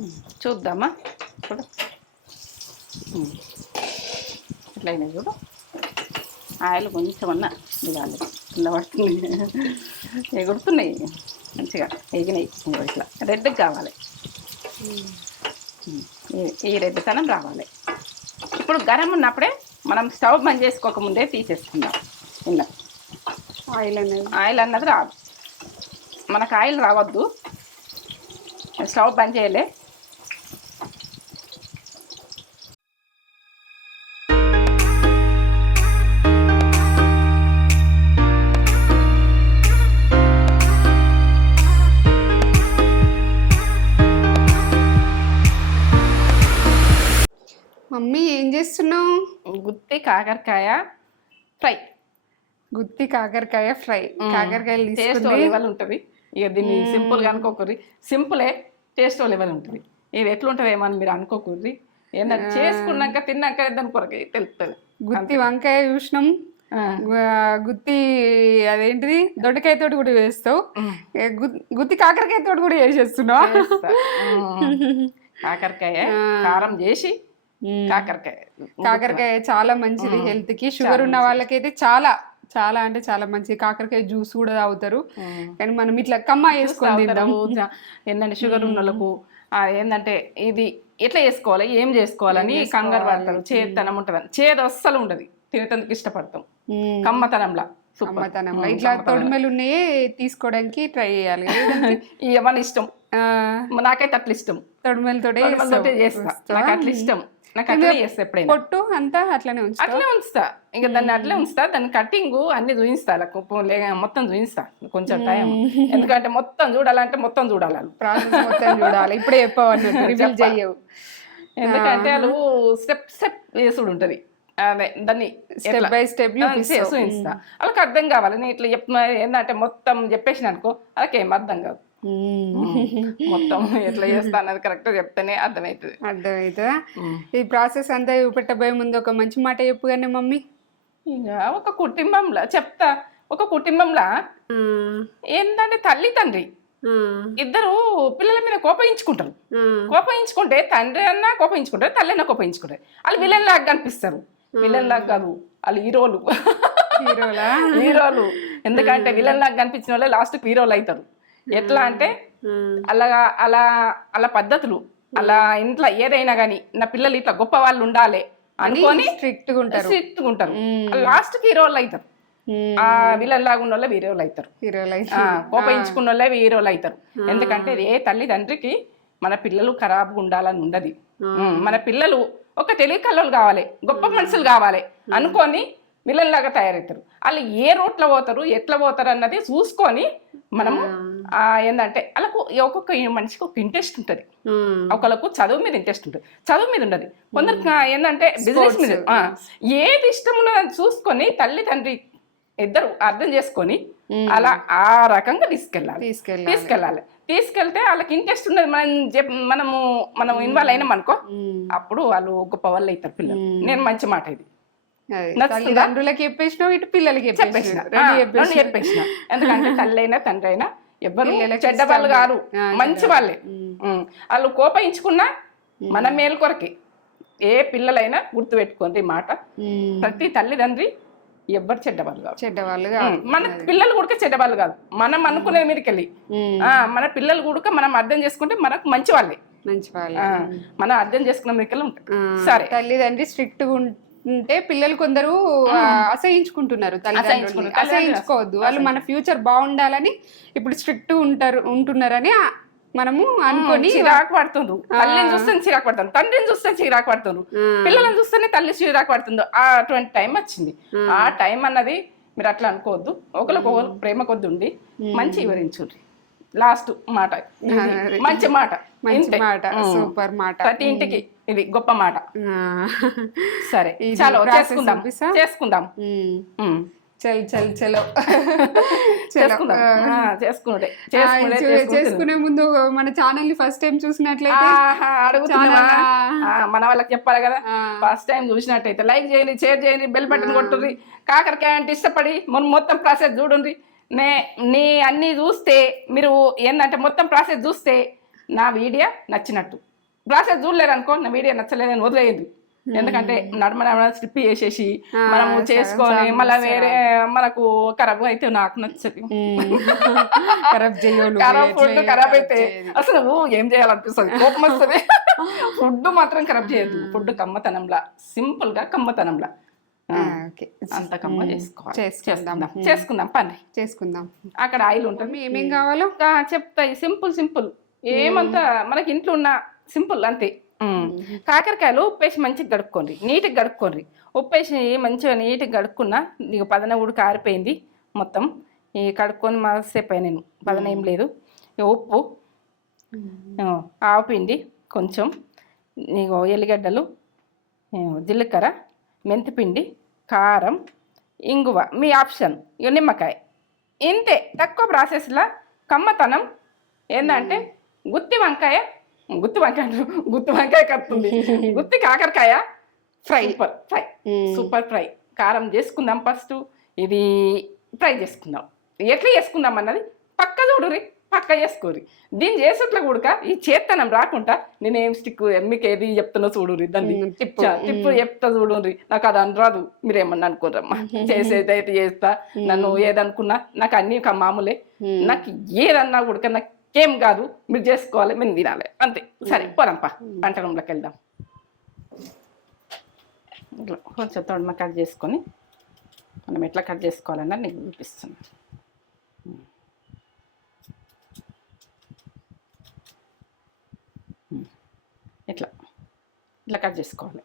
చూద్దామా? చూడు. ఉమ్. ఇట్లా అయినాయి చూడు? ఆయిల్ కొంచెం అన్న ఇవ్వాలి. కింద పడుతుంది. ఎగురుతున్నాయి. మంచిగా ఎగినాయి. ఇట్లా. రెడ్ కావాలి. ఈ- ఈ రెడ్తనం రావాలి. ఇప్పుడు గరం ఉన్నప్పుడే మనం స్టవ్ బంద్ చేసుకోకముందే తీసేసుకుందాం. ఇలా ఆయిల్ అనేది. ఆయిల్ అన్నది రాదు. మనకు ఆయిల్ రావద్దు. స్టవ్ బంద్ చేయలే. చేస్తున్నావు? గుత్తి కాకరకాయ ఫ్రై. గుత్తి కాకరకాయ ఫ్రై. కాకరకాయలు లెవెల్ ఉంటుంది. ఇక దీన్ని సింపుల్గా అనుకోకూరి సింపులే టేస్ట్ లెవెల్ ఉంటుంది. ఇది ఎట్లుంటుంది ఏమని మీరు అనుకోకూరి ఏంటంటే చేసుకున్నాక తిన్నాక దాని కొరకు తెలుస్తుంది గుత్తి వంకాయ చూసినాం. గు- గుత్తి అదేంటిది? దొండకాయ తోటి కూడా వేస్తావు. గు- గుత్తి కాకరకాయ తోటి కూడా వేసేస్తున్నావు. కాకరకాయ కారం చేసి కాకరకాయ. కాకరకాయ చాలా మంచిది హెల్త్కి షుగర్ ఉన్న వాళ్ళకైతే చాలా చాలా అంటే చాలా మంచిది. కాకరకాయ జ్యూస్ కూడా తాగుతారు. కానీ మనం ఇట్లా కమ్మ వేసుకొని తిందాం. ఏంటంటే షుగర్ ఉన్న వాళ్ళకు ఏంటంటే ఇది ఎట్లా చేసుకోవాలి ఏం చేసుకోవాలని కంగారు పడతారు. చేతనం ఉంటుంది చేదు అస్సలు ఉండదు. తినేందుకు ఇష్టపడతాం. కమ్మతనంలా. సూపర్. అమ్మతనంలో ఇట్లా తొడిమెలు ఉన్నాయే తీసుకోవడానికి ట్రై చేయాలి. ఇక మన ఇష్టం. నాకైతే అట్లా ఇష్టం. తొడిమలతోటే చేస్తా. నాకు అట్లా ఇష్టం. నాకు అట్లే చేస్తా ఎప్పుడైనా. పొట్టు అంతా అట్లనే ఉంచుతా అట్లే ఉంచుతా. ఇంకా దాన్ని అట్లే ఉంచుతా. దాని కటింగ్ అన్ని చూపిస్తా అలా కుప్పం లే మొత్తం చూపిస్తా కొంచెం టైం ఎందుకంటే మొత్తం చూడాలంటే మొత్తం చూడాలి. ప్రాసెస్ మొత్తం చూడాలి. ఇప్పుడే చెప్పవన్నట్టు రివీల్ చెయ్యవు. ఎందుకంటే వాళ్ళు స్టెప్ స్టెప్ చేసుడు ఉంటది. అదే దాన్ని స్టెప్ బై స్టెప్ చూపిస్తా వాళ్ళకి అర్థం కావాలి. నేను ఇట్లా చెప్ ఏంటంటే మొత్తం చెప్పేసిన అనుకో వాళ్ళకి ఏం అర్థం కాదు. మొత్తం ఎట్లా చేస్తా అన్నది కరెక్ట్ చెప్తేనే అర్థమవుతుంది అర్థమవుతుందా ఈ ప్రాసెస్ అంతా చూపెట్టబోయే ముందు ఒక మంచి మాట చెప్పు కానీ మమ్మీ. ఇక ఒక కుటుంబంలో చెప్తా. ఒక కుటుంబంలో? ఏంటంటే తల్లి తండ్రి. ఇద్దరు పిల్లల మీద కోపయించుకుంటారు కోపయించుకుంటే తండ్రి అన్నా కోపయించుకుంటారు తల్లి అన్నా కోపయించుకుంటారు వాళ్ళు విలన్ లాగా కనిపిస్తారు. విలన్ లాగా కాదు వాళ్ళు హీరోలు. హీరోలా? హీరోలు. ఎందుకంటే విలన్ లాగా కనిపించిన వాళ్ళే లాస్ట్ హీరోలు అవుతారు. ఎట్లా అంటే అలా అలా అలా పద్ధతులు. అలా ఇంట్లో ఏదైనా కానీ నా పిల్లలు ఇట్లా గొప్ప వాళ్ళు ఉండాలి అనుకొని స్ట్రిక్ట్గా ఉంటారు. స్ట్రిక్ట్ ఉంటారు. లాస్ట్ హీరోలు అవుతారు ఆ విలన్ లాగా ఉన్న వాళ్ళే హీరోలు అవుతారు హీరోలు ఆ, కోపయించుకున్న వాళ్ళే హీరోలు అవుతారు ఎందుకంటే ఏ తల్లిదండ్రికి మన పిల్లలు ఖరాబ్ ఉండాలని ఉండదు. మన పిల్లలు ఒక తెలివి కళ్ళు కావాలి గొప్ప మనుషులు కావాలి అనుకొని విలన్ లాగా తయారవుతారు వాళ్ళు ఏ రూట్లో పోతారు ఎట్లా పోతారు అన్నది చూసుకొని మనము ఏంటంటే వాళ్ళకు ఒక్కొక్క మనిషికి ఒక ఇంట్రెస్ట్ ఉంటుంది. ఒకళ్ళకు చదువు మీద ఇంట్రెస్ట్ ఉంటుంది. చదువు మీద ఉండదు కొందరికి ఆ, ఏంటంటే బిజినెస్ మీద. ఏది ఇష్టం ఉన్నదని చూసుకొని తల్లి తండ్రి ఇద్దరు అర్థం చేసుకొని అలా ఆ రకంగా తీసుకెళ్ళాలి. తీసుకెళ్ళాలి. తీసుకెళ్తే వాళ్ళకి ఇంట్రెస్ట్ ఉన్నది. మనం మనము మనం ఇన్వాల్వ్ అయినాం అనుకో. అప్పుడు వాళ్ళు గొప్ప వాళ్ళు అవుతారు పిల్లలు. నేను మంచి మాట ఇది? తల్లిదండ్రులకి చెప్పేసినావు ఇటు పిల్లలకి చెప్పేసిన చెప్పేసిన. ఎందుకంటే తల్లి అయినా తండ్రి అయినా పిల్లలకి చెడ్డ వాళ్ళు కాదు ఆ, మంచి వాళ్ళే. వాళ్ళు కోపయించుకున్నా మన మేలు కొరకే. ఏ పిల్లలైనా గుర్తుపెట్టుకోండి మాట. ప్రతి తల్లిదండ్రి ఎవ్వరు చెడ్డవాళ్ళు కాదు చెడ్డవాళ్ళుగా ఉం. మన పిల్లలు కూడా చెడ్డవాళ్ళు కాదు. మనం అనుకునే మీదకెళ్ళి. ఉమ్. ఆ, మన పిల్లలు కూడా మనం అర్థం చేసుకుంటే మనకు మంచి వాళ్ళే. మంచి వాళ్ళు. మనం అర్థం చేసుకున్న ఆ, సరే. తల్లిదండ్రి స్ట్రిక్ట్ ఉంటే పిల్లలు కొందరు అసహించుకుంటున్నారు తల్లిదండ్రులు. అసహించుకోవద్దు. వాళ్ళు మన ఫ్యూచర్ బాగుండాలని ఇప్పుడు స్ట్రిక్ట్ ఉంటారు ఉంటున్నారని మనము అనుకొని చిరాకు పడుతుండ్రు తల్లిని చూస్తే చిరాకు పడుతుంది తండ్రిని చూస్తే చిరాకు పడుతుండ్రు పిల్లలను చూస్తేనే తల్లి చిరాకు పడుతుందో ఆ అటువంటి టైం వచ్చింది. ఆ. టైం అన్నది మీరు అట్లా అనుకోవద్దు. ఒకరికి ఒకరు ప్రేమ కొద్ది ఉండి మంచి వివరించుండ్రి లాస్ట్ మాట. మంచి మాట. మంచి. మాట. సూపర్ మాట. ప్రతి ఇంటికి. ఇది గొప్ప మాట. సరే చలో చేసుకుందాం? చేసుకుందాం. చల్ చల్ చలో. చేసుకుంటే చేసుకునే ముందు మన ఛానల్ని ఫస్ట్ టైం చూసినట్లయితే మన వాళ్ళకి చెప్పాలి కదా. ఫస్ట్ టైం చూసినట్టయితే లైక్ చేయండి షేర్ చేయండి బెల్ బటన్ కొట్టుర్రి. కాకరకాయ అంటే ఇష్టపడి మొన్న మొత్తం ప్రాసెస్ చూడండి నే నీ అన్ని చూస్తే మీరు ఏంటంటే మొత్తం ప్రాసెస్ చూస్తే నా వీడియో నచ్చినట్టు. ప్రాసెస్ చూడలేరు అనుకో నా వీడియో నచ్చలేదని వదిలేయండి ఎందుకంటే నడమ నడమ స్ట్రిప్ చేసేసి సగం చేసుకొని మళ్ళీ వేరే మనకు ఖరాబ్ అయితే నాకు నచ్చదు. ఖరాబ్ చేయలు ఖరాబ్ ఫుడ్ ఖరాబ్ అయితే అసలు ఏం చేయాలనిపిస్తుంది కోపం వస్తుంది. ఫుడ్ మాత్రం ఖరాబ్ చేయదు ఫుడ్ కమ్మతనంలా సింపుల్గా కమ్మతనంలా అంత కమ్మ చేసుకోవాలి. చేసుకుందాం. చేసుకుందాం. పని. చేసుకుందాం. అక్కడ ఆయిల్ ఉంటుంది. ఏమేం కావాలో? చెప్తాయి. Simple simple. ఏమంతా మనకి ఇంట్లో ఉన్న సింపుల్ అంతే. కాకరకాయలు ఉప్పేసి మంచిగా గడుక్కోండి నీట్గా గడుక్కోండి ఉప్పేసి మంచిగా నీట్గా గడుక్కున్నా నీకు పదన కూడా కారిపోయింది మొత్తం. ఈ కడుక్కొని మసేపు అయినా నేను. పదన ఏం లేదు. ఉప్పు ఆ, ఆవు పిండి కొంచెం నీకు ఎల్లిగడ్డలు జీలకర్ర మెంతిపిండి కారం ఇంగువ. మీ ఆప్షన్. ఇక నిమ్మకాయ. ఇంతే. తక్కువ ప్రాసెస్లో కమ్మతనం. ఏంటంటే గుత్తి వంకాయ గుత్తి వంకాయ గుత్తి వంకాయ కత్తుంది గుత్తి కాకరకాయ fry. Super. Fry. Super fry. కారం చేసుకుందాం ఫస్ట్. ఇది ఫ్రై చేసుకుందాం. ఎట్లా చేసుకుందాం అన్నది? పక్క చూడురి పక్క చేసుకోరి దీన్ని చేసేట్లా కూడా ఈ చేత్తనం రాకుండా నేనేం స్టిక్ మీకు ఏది చెప్తున్నా చూడురి దాన్ని. చ- టిప్పు చెప్తా చూడురి నాకు అది అనరాదు. మీరేమన్నా అనుకోరమ్మా చేసేది అయితే చేస్తా. నన్ను ఏదనుకున్నా నాకు అన్ని ఒక మామూలే. నాకు ఏదన్నా కూడా నాకేం కాదు మీరు చేసుకోవాలి మేము తినాలి. అంతే. సరే పోదాంపా. వంట రూమ్లోకి వెళ్దాం. ఇట్లా కొంచెం తొడమ కట్ చేసుకొని మనం ఎట్లా కట్ చేసుకోవాలన్నది నీకు చూపిస్తున్నాను ఉమ్. ఇట్లా ఇట్లా కట్ చేసుకోవాలి.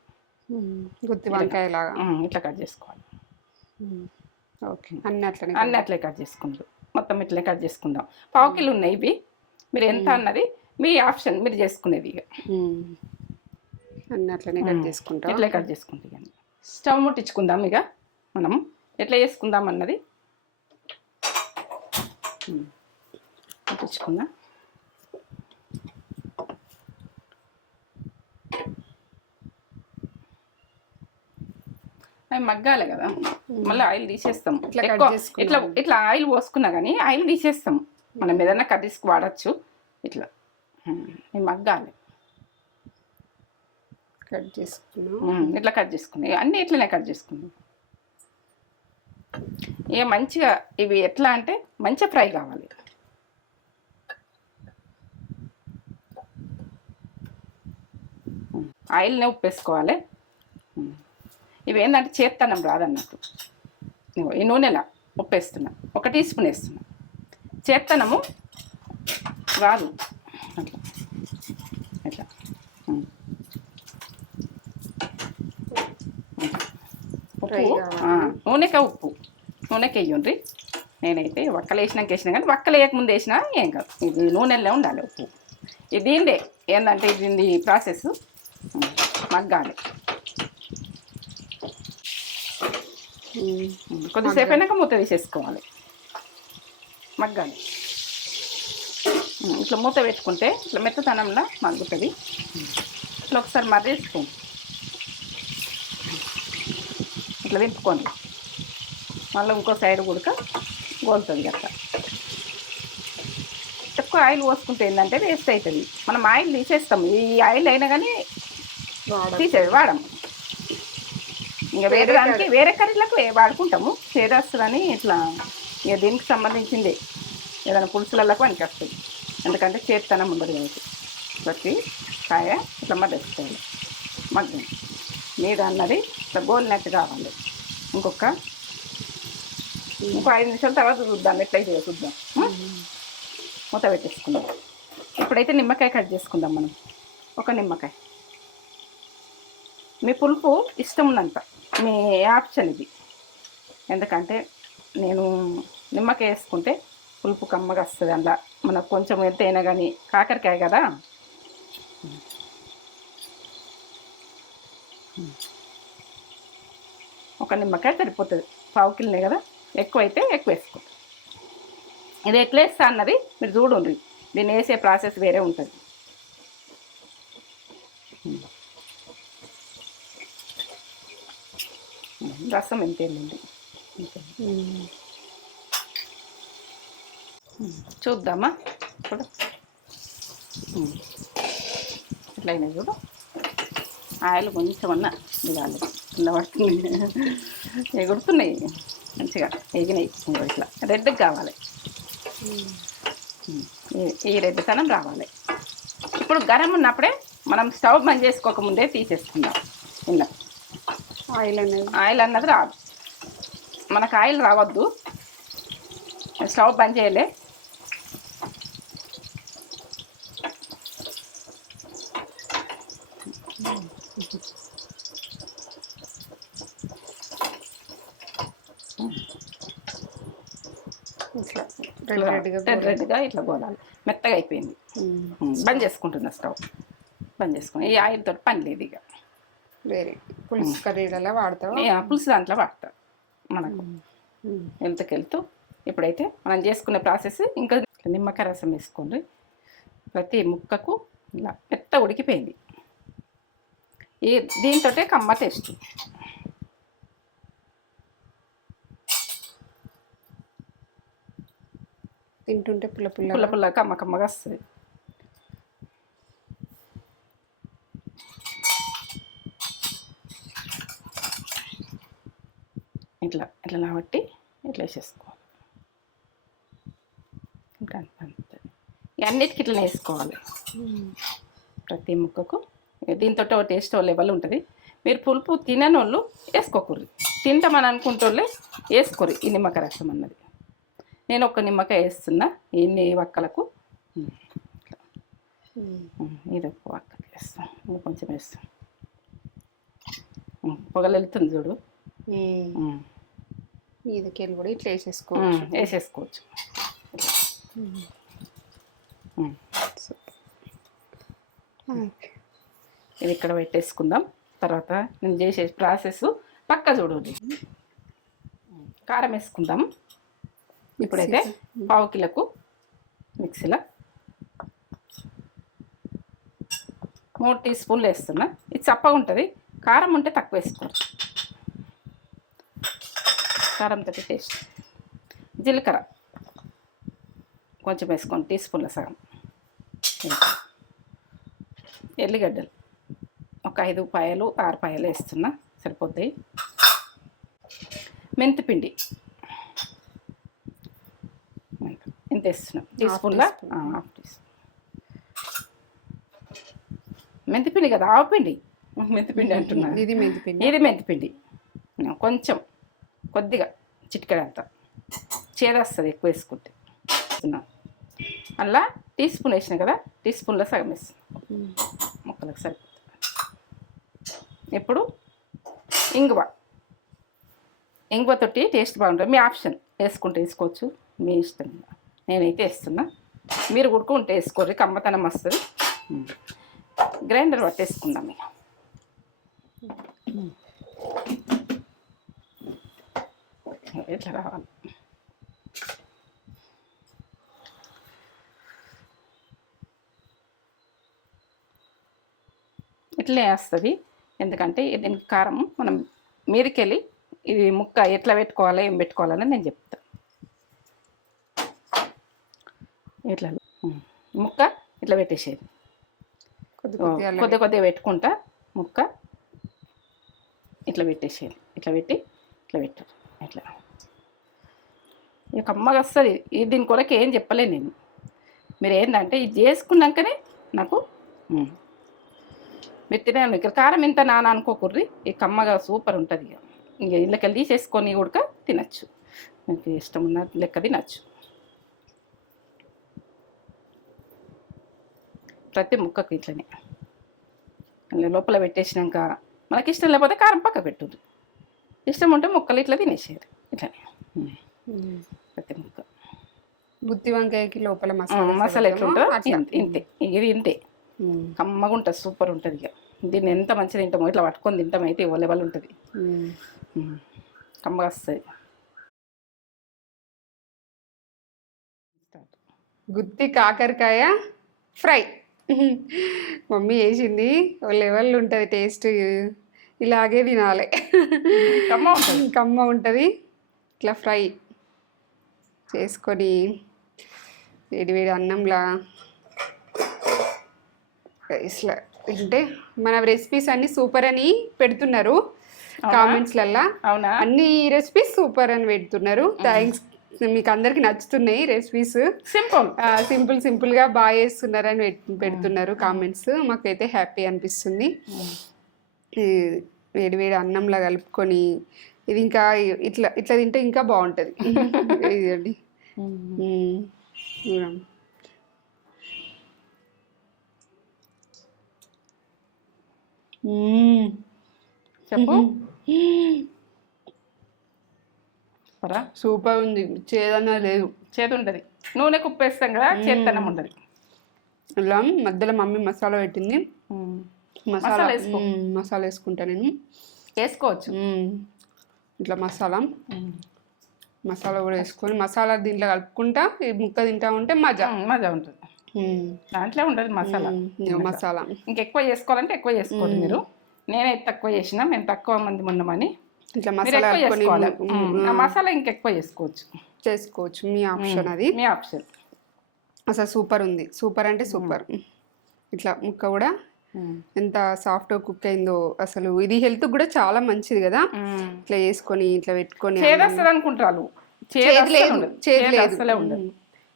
గుత్తి వంకాయ లాగా ఉమ్, ఇట్లా కట్ చేసుకోవాలి. ఓకే. అన్ని అట్లనే అన్నీ అట్లే కట్ చేసుకుందాం. మొత్తం ఇట్లే కట్ చేసుకుందాం. పావు కిలో ఉన్నాయి ఇవి. మీరు ఎంత అన్నది మీ ఆప్షన్ మీరు చేసుకునేది ఇక. అన్ని అట్లనే కట్ చేసుకుంటాం ఇట్లే కట్ చేసుకుంటాం ఇక. స్టవ్ ముట్టించుకుందాం ఇక మనం. ఎట్లా చేసుకుందాం అన్నది. ముట్టించుకుందాం. అవి మగ్గాలి కదా. మళ్ళీ ఆయిల్ తీసేస్తాం. ఇట్లా. ఇట్లా ఇట్లా ఆయిల్ పోసుకున్నా కానీ ఆయిల్ తీసేస్తాం. మనం ఏదైనా కర్రీస్కి వాడచ్చు. ఇట్లా. ఇవి మగ్గాలి. కట్ చేసుకున్నాం. ఇట్లా కట్ చేసుకున్నాయి అన్నీ ఇట్లనే కట్ చేసుకున్నాం. ఇక మంచిగా ఇవి ఎట్లా అంటే మంచిగా ఫ్రై కావాలి. ఆయిల్నే ఉప్పేసుకోవాలి. ఇవి ఏంటంటే చేత్తనం రాదన్నట్టు. ఈ నూనెలా ఉప్పేస్తున్నా. ఒక టీ స్పూన్ వేస్తున్నా. చేత్తనము రాదు. అట్లా. ఆ, నూనెకే ఉప్పు. నూనెకి వేయండి నేనైతే వక్కలు వేసినాక వేసినా కానీ వక్కలు వేయకముందు వేసినా ఏం కాదు. ఇది నూనెల్లో ఉండాలి ఉప్పు. ఇది దీందే ఏంటంటే ఇది ప్రాసెస్ మగ్గాలి. కొద్దిసేపు అయినాక మూత తీసేసుకోవాలి. మగ్గాలి. ఇట్లా మూత పెట్టుకుంటే ఇట్లా మెత్తతనంలో మగ్గుతుంది. ఇట్లా ఒకసారి మర్రేసుకో ఇట్లా దింపుకోండి. మళ్ళీ ఇంకో సైడ్ కూడా గోలుతుంది అట్లా ఎక్కువ ఆయిల్ పోసుకుంటే ఏంటంటే వేస్ట్ అవుతుంది మనం ఆయిల్ తీసేస్తాం ఈ ఆయిల్ అయినా కానీ తీసేది వాడము. ఇంకా వేరే దానికి వేరే కర్రీలకు వాడుకుంటాము. చేదొస్తుందని ఇట్లా ఇక దీనికి సంబంధించింది ఏదైనా పులుసులకు పనికొస్తుంది ఎందుకంటే చేత్తనం ఉండదు కాబట్టి ప్రతి కాయ ఇట్లా మద్దెసుకోవాలి మగ్గం. మీద అన్నది ఇట్లా గోలినట్టు కావాలి. ఇంకొక ఇంకో ఐదు నిమిషాల తర్వాత చూద్దాం ఎట్లయితే చూద్దాం. మూత పెట్టేసుకుందాం. ఇప్పుడైతే నిమ్మకాయ కట్ చేసుకుందాం మనం. ఒక నిమ్మకాయ. మీ పులుపు ఇష్టం ఉన్నంత. మీ ఆప్షన్ ఇది. ఎందుకంటే నేను నిమ్మకాయ వేసుకుంటే పులుపు కమ్మగా వస్తుంది అందులో. మనకు కొంచెం ఎంత అయినా కానీ కాకరకాయ కదా? ఒక నిమ్మకాయ సరిపోతుంది. పావు కిలోనే కదా? ఎక్కువైతే ఎక్కువ వేసుకో. ఇది ఎట్లా వేస్తా అన్నది మీరు చూడండి. దీన్ని వేసే ప్రాసెస్ వేరే ఉంటుంది. రసం ఎంత వెళ్ళింది చూద్దామా? ఇప్పుడు ఉమ్. ఇట్లా అయినాయి చూడు. ఆయిల్ కొంచెం అన్న దిగాలి కింద పడుతుంది. ఎగురుతున్నాయి. మంచిగా ఎగినాయి. ఇట్లా. రెడ్గా కావాలి. ఈ- ఈ రెడ్డితనం రావాలి. ఇప్పుడు గరం ఉన్నప్పుడే మనం స్టవ్ బంద్ చేసుకోకముందే తీసేసుకుందాం ఇలా ఆయిల్ అనేది. ఆయిల్ అన్నది రాదు. మనకు ఆయిల్ రావద్దు. స్టవ్ బంద్ చేయలే. రెడ్ రెడ్గా రెడ్ రెడ్గా ఇట్లా గోలాలి మెత్తగా అయిపోయింది. బంద్ చేసుకుంటున్నా స్టవ్. బంద్ చేసుకుని ఈ ఆయిల్ తోటి పని లేదు ఇక. వేరే పులుసు కర్రీలలో వాడతావు? ఈ పులుసు దాంట్లో వాడతా. మనకు. వెళ్తూ వెళ్తూ ఇప్పుడైతే మనం చేసుకునే ప్రాసెస్ ఇంకా నిమ్మకాయ రసం వేసుకోండి. ప్రతి ముక్కకు ఇలా మెత్త ఉడికిపోయింది. ఈ దీంతో కమ్మ టేస్ట్. తింటుంటే పుల్ల పుల్ల పుల్ల పుల్ల కమ్మ కమ్మగా వస్తుంది. ఇట్లా ఇట్లా కాబట్టి ఇట్లా వేసేసుకోవాలి. ఇంకా అంతే అన్నిటికీ ఇట్లా వేసుకోవాలి. ప్రతి ముక్కకు. దీంతో టేస్ట్ లెవెల్ ఉంటుంది. మీరు పులుపు తినని వాళ్ళు వేసుకోకూరి తింటామని అనుకుంటోళ్ళే వేసుకోరు ఈ నిమ్మకాయ రసం అన్నది. నేను ఒక నిమ్మకాయ వేస్తున్నా ఇన్ని వక్కలకు? ఇది ఒక వక్కకి వేస్తాం. కొంచెం వేస్తాం. పొగలు వెళ్తుంది చూడు. మీదకెళ్ళి కూడా ఇట్లా వేసేసుకోవచ్చు. వేసేసుకోవచ్చు. ఇది ఇక్కడ పెట్టేసుకుందాం. తర్వాత నేను చేసే ప్రాసెస్ పక్క చూడండి కారం వేసుకుందాం. ఇప్పుడైతే పావు కిలోకు మిక్సీలో. మూడు టీ స్పూన్లు వేస్తున్నా. ఇది చప్పగా ఉంటుంది. కారం ఉంటే తక్కువ వేసుకోవచ్చు కారంతో టేస్ట్ జీలకర్ర కొంచెం వేసుకోండి టీ స్పూన్ల సగం. ఎల్లిగడ్డలు ఒక ఐదు పాయలు ఆరు పాయలు వేస్తున్నా సరిపోతాయి. మెంతిపిండి. ఇంత వేస్తున్నాం? టీ స్పూన్లా. Half teaspoon. మెంతిపిండి కదా? ఆవపిండి మెంతిపిండి అంటున్నాను ఇది మెంతిపిండి. ఇది మెంతిపిండి. కొంచెం కొద్దిగా చిటికెడంత. చేదస్తుంది ఎక్కువ వేసుకుంటే. వేస్తున్నా. అలా టీ స్పూన్ వేసిన కదా టీ స్పూన్లో సగం వేస్తున్నాం ముక్కలకు సరిపోతుంది ఇప్పుడు ఇంగువ. ఇంగువతోటి టేస్ట్ బాగుంటుంది. మీ ఆప్షన్. వేసుకుంటే వేసుకోవచ్చు. మీ ఇష్టం. నేనైతే వేస్తున్నా. మీరు ఉడుకుంటే వేసుకోరు కమ్మతనం వస్తుంది. గ్రైండర్ పట్టేసుకుందాం ఇక. ఇట్లా రావాలి. ఇట్లే వేస్తుంది. ఎందుకంటే దీనికి కారం మనం మీదకెళ్ళి ఇది ముక్క ఎట్లా పెట్టుకోవాలి ఏం పెట్టుకోవాలని నేను చెప్తాను ఇట్లా. ముక్క ఇట్లా పెట్టేసేది. కొద్ది కొద్దిగా పెట్టుకుంటా ముక్క ఇట్లా పెట్టేసేది. ఇట్లా పెట్టి ఇట్లా పెట్టారు ఇట్లా. ఇక అమ్మగా వస్తుంది ఇది దీని కొరకు ఏం చెప్పలేను నేను. మీరు ఏంటంటే ఇది చేసుకున్నాకనే నాకు మీరు తినాను ఇక్కడ కారం ఇంత నాన్న అనుకోకుర్రి ఈ కమ్మగా సూపర్ ఉంటుంది ఇక. ఇక ఇళ్ళకెళ్ళి తీసేసుకొని ఉడక తినచ్చు. మీకు ఇష్టం ఉన్న లెక్క తినచ్చు. ప్రతి ముక్కకు ఇట్లనే. లోపల పెట్టేసినాక మనకి ఇష్టం లేకపోతే కారం పక్క పెట్టుర్రి. ఇష్టం ఉంటే ముక్కలు ఇట్లా తినేసేది ఇట్లనే. ప్రతి ముక్క. గుత్తి వంకాయకి లోపల మసాలా మసాలా ఎట్లుంటుందో ఇంతే. ఇది ఇంతే. కమ్మగా ఉంటుంది సూపర్ ఉంటుంది ఇక. దీన్ని ఎంత మంచిగా తింటామో ఇట్లా పట్టుకొని తింటాం అయితే లెవెల్ ఉంటుంది. కమ్మగా వస్తుంది. గుత్తి కాకరకాయ ఫ్రై. మమ్మీ వేసింది ఓ లెవెల్ ఉంటుంది టేస్ట్. ఇలాగే తినాలి. కమ్మ ఉంటుంది. కమ్మ ఉంటుంది. ఇట్లా ఫ్రై. చేసుకొని వేడి వేడి అన్నంలా ఇట్లా అంటే మన రెసిపీస్ అన్ని సూపర్ అని పెడుతున్నారు కామెంట్స్లల్లా అవునా? అన్ని రెసిపీస్ సూపర్ అని పెడుతున్నారు. థ్యాంక్స్ మీకు అందరికి నచ్చుతున్నాయి రెసిపీస్ సింపుల్ సింపుల్ సింపుల్గా బాగా చేస్తున్నారని పెడుతున్నారు కామెంట్స్ మాకైతే హ్యాపీ అనిపిస్తుంది. వేడి వేడి అన్నంలా కలుపుకొని ఇది ఇంకా ఇట్లా ఇట్లా తింటే ఇంకా బాగుంటుంది. ఇదండి. చూడండి. మ్మ్. చెప్పు. పరా సూపర్ ఉంది. చేదన్నా లేదు. చేదు ఉంటది నూనె కుప్పేస్తాం కదా చేత్తనం ఉండదు ఇలా మధ్యలో మమ్మీ మసాలా పెట్టింది. మసాలా వేసుకో. మసాలా వేసుకుంటా నేను. వేసుకోవచ్చు. ఇట్లా మసాలా. మసాలా కూడా వేసుకొని మసాలా దీంట్లో కలుపుకుంటా ఈ ముక్క తింటా ఉంటే మజా. మజా ఉంటుంది. దాంట్లో ఉండదు మసాలా. మసాలా. ఇంకెక్కువ చేసుకోవాలంటే ఎక్కువ చేసుకోండి మీరు. నేనైతే తక్కువ చేసిన మేము తక్కువ మంది ఉన్నామని ఇట్లా మసాలా మసాలా ఇంకెక్కువ చేసుకోవచ్చు. చేసుకోవచ్చు మీ ఆప్షన్ అది. మీ ఆప్షన్. అసలు సూపర్ ఉంది. సూపర్ అంటే సూపర్. ఇట్లా ముక్క కూడా ఎంత సాఫ్ట్ కుక్ అయిందో అసలు ఇది హెల్త్ కూడా చాలా మంచిది కదా. ఇట్లా వేసుకొని ఇట్లా పెట్టుకొని అనుకుంటారు చేదు చేదు లేదు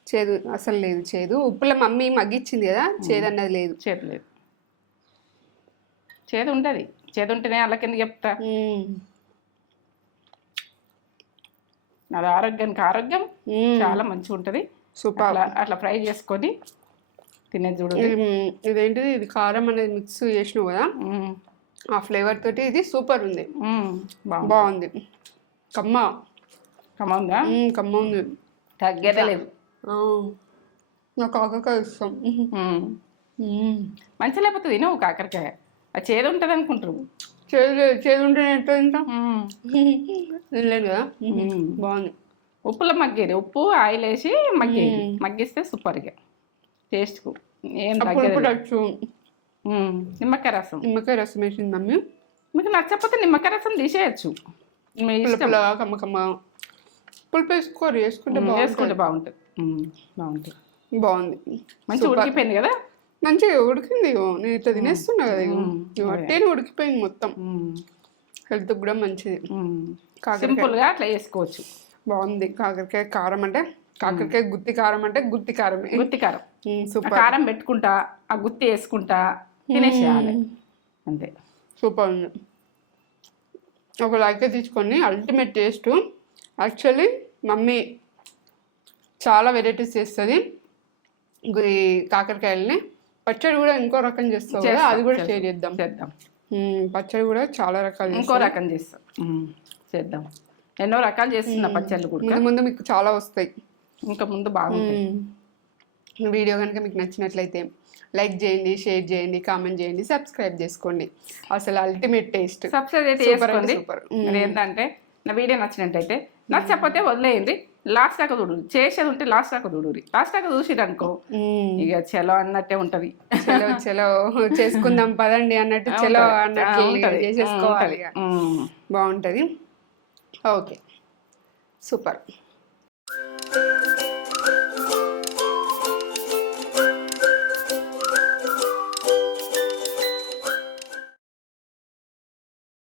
లేదు. అసలు లేదు చేదు. ఉప్పుల మమ్మీ మగ్గిచ్చింది కదా చేదు అన్నది లేదు. చేదు లేదు. చేదు ఉండదు చేదు ఉంటేనే వాళ్ళ కింద చెప్తా. అది ఆరోగ్యానికి ఆరోగ్యం. చాలా మంచిగా ఉంటుంది. సూపర్. అట్లా ఫ్రై చేసుకొని తినే చూడు. ఇదేంటిది? ఇది కారం అనేది మిక్స్ చేసినావు కదా. ఆ ఫ్లేవర్ తోటి ఇది సూపర్ ఉంది. బాగుంది. కమ్మ. కమ్మ ఉంది? తగ్గేదే లేదు ఆ, నాకు కాకరకాయ. మ్మ్. మంచి లేకపోతే తినవు కాకరకాయ. అది చేదు ఉంటుంది అనుకుంటారు చేదు చేదు ఉంటే ఎట్లా తింటా. తినలేదు కదా. బాగుంది. ఉప్పులో మగ్గేది. ఉప్పు ఆయిల్ వేసి మగ్గేది. మగ్గిస్తే సూపర్గా టేస్ట్కు ఏం తగ్గేది. నిమ్మకాయ రసం. నిమ్మకాయ రసం వేసింది మమ్మీ మీకు నచ్చకపోతే నిమ్మకాయ రసం తీసేయచ్చు. పులుపు వేసుకోరు వేసుకుంటే వేసుకుంటే బాగుంటుంది. బాగుంటుంది. బాగుంది. మంచి ఉడికిపోయింది కదా? మంచిగా ఉడికింది నేను ఇట్లా తినేస్తున్నా కదా అట్టేనే ఉడికిపోయింది మొత్తం. హెల్త్ కూడా మంచిది. సింపుల్గా అట్లా చేసుకోవచ్చు బాగుంది. కాకరకాయ కారం అంటే కాకరకాయ గుత్తి కారం అంటే గుత్తి కారమే. గుత్తి కారం. సూపర్. కారం పెట్టుకుంటా ఆ గుత్తి వేసుకుంటా తినేసేయాలి. అంతే. సూపర్ ఉంది. ఒక లైక్ తీసుకొని అల్టిమేట్ టేస్ట్. యాక్చువల్లీ మమ్మీ చాలా వెరైటీస్ చేస్తుంది. కాకరకాయలని. పచ్చడి కూడా ఇంకో రకం కదా చేస్తాం, అది కూడా. షేర్ చేద్దాం. చేద్దాం. పచ్చడి కూడా చాలా రకాలు ఇంకో రకం చేస్తాం. చేద్దాం. ఎన్నో రకాలు చేస్తున్నా పచ్చళ్ళు కూడా. ముందు మీకు చాలా వస్తాయి. ఇంకా ముందు బాగుంటాయి. మ్మ్. వీడియో కనుక మీకు నచ్చినట్లయితే లైక్ చేయండి షేర్ చేయండి కామెంట్ చేయండి సబ్స్క్రైబ్ చేసుకోండి. అసలు అల్టిమేట్ టేస్ట్ సబ్స్క్రైబ్ అయితే చేసుకోండి. ఏంటంటే నా వీడియో నచ్చినట్టయితే నచ్చకపోతే వదిలేయండి. లాస్ట్ దాకా చూడు. చేసేది ఉంటే లాస్ట్ దాకా చూడు. లాస్ట్ దాకా చూసిరు అనుకో ఇక చలో అన్నట్టే ఉంటది. చలో చలో. చేసుకుందాం పదండి అన్నట్టు చలో. అన్నట్టు. చేసేసుకోవాలి. బాగుంటుంది. ఓకే. Super Música